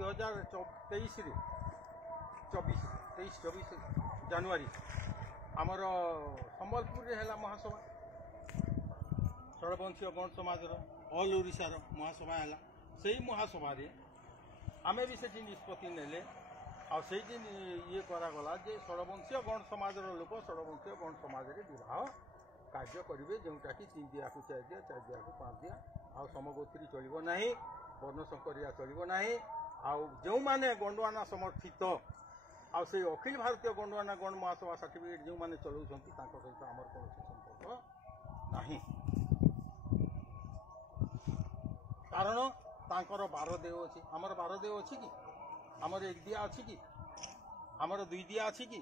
2023 ଜାନୁଆରୀ ଆମର ସମ୍ବଲପୁରରେ ହେଲା ମହାସଭା ଷଡ଼ବଂଶୀୟ ଗଣ ସମାଜର ଅଲ୍ ଓଡ଼ିଶାର ମହାସଭା ହେଲା। ସେଇ ମହାସଭାରେ ଆମେ ବି ସେଠି ନିଷ୍ପତ୍ତି ନେଲେ ଆଉ ସେଇଠି ଇଏ କରାଗଲା ଯେ ଷଡ଼ବଂଶୀୟ ଗଣ ସମାଜର ଲୋକ ଷଡ଼ବଂଶୀୟ ଗଣ ସମାଜରେ ବିବାହ କାର୍ଯ୍ୟ କରିବେ, ଯେଉଁଟାକି 3 ଦିଆକୁ 4 ଦିଆ 4 ଦିଆକୁ 5 ଦିଆ ଆଉ ସମଗୋତ୍ରୀ ଚଳିବ ନାହିଁ, ବର୍ଣ୍ଣଶଙ୍କରିଆ ଚଳିବ ନାହିଁ। ଆଉ ଯେଉଁମାନେ ଗଣ୍ଡୁଆନା ସମର୍ଥିତ ଆଉ ସେଇ ଅଖିଳ ଭାରତୀୟ ଗଣ୍ଡୁଆନା ଗଣ ମହାସଭା ସାର୍ଟିଫିକେଟ୍ ଯେଉଁମାନେ ଚଳାଉଛନ୍ତି ତାଙ୍କ ସହିତ ଆମର କୌଣସି ସମ୍ପର୍କ ନାହିଁ। କାରଣ ତାଙ୍କର 12 ଦେଓ ଅଛି, ଆମର 12 ଦେଓ ଅଛି କି? ଆମର 1 ଦିଆ ଅଛି କି? ଆମର 2 ଦିଆ ଅଛି କି?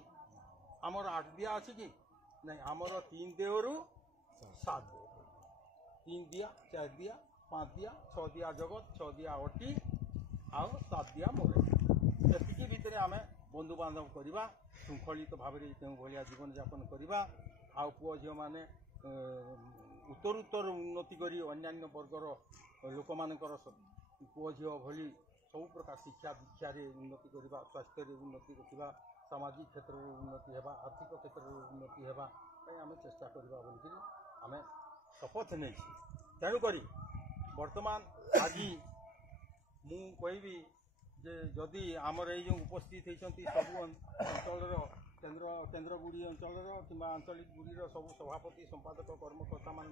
ଆମର 8 ଦିଆ ଅଛି କି? नहीं आमर 3 देवरु 7 देव 3 दिया 4 दिया 5 दिया 6 दिया जगत 6 दिया अटी आउ 7 दिया मोरे एतिकी भितर आम बंधु बांधव करवा शृंखलित भाव में जो भाया जीवन यापन करवा आउ पुओ झील मैंने उत्तरोत्तर उन्नति करी अन्यान्य वर्गर लोक मानकर पुओ झील भली सब प्रकार शिक्षा दीक्षा उन्नति करवा स्वास्थ्य उन्नति रखा सामाजिक क्षेत्र में उन्नति होगा आर्थिक क्षेत्र में उन्नति होगा आम चेष्टा करवा बोलिकी आम शपथ नहीं तेणुक बर्तमान आज मु कहबी जे जदि आमर ये उपस्थित होती सब अंचल केन्द्रगुड़ी अंचल कि आंचलिक गुड़ीर सब सभापति संपादक कर्मकर्ता मान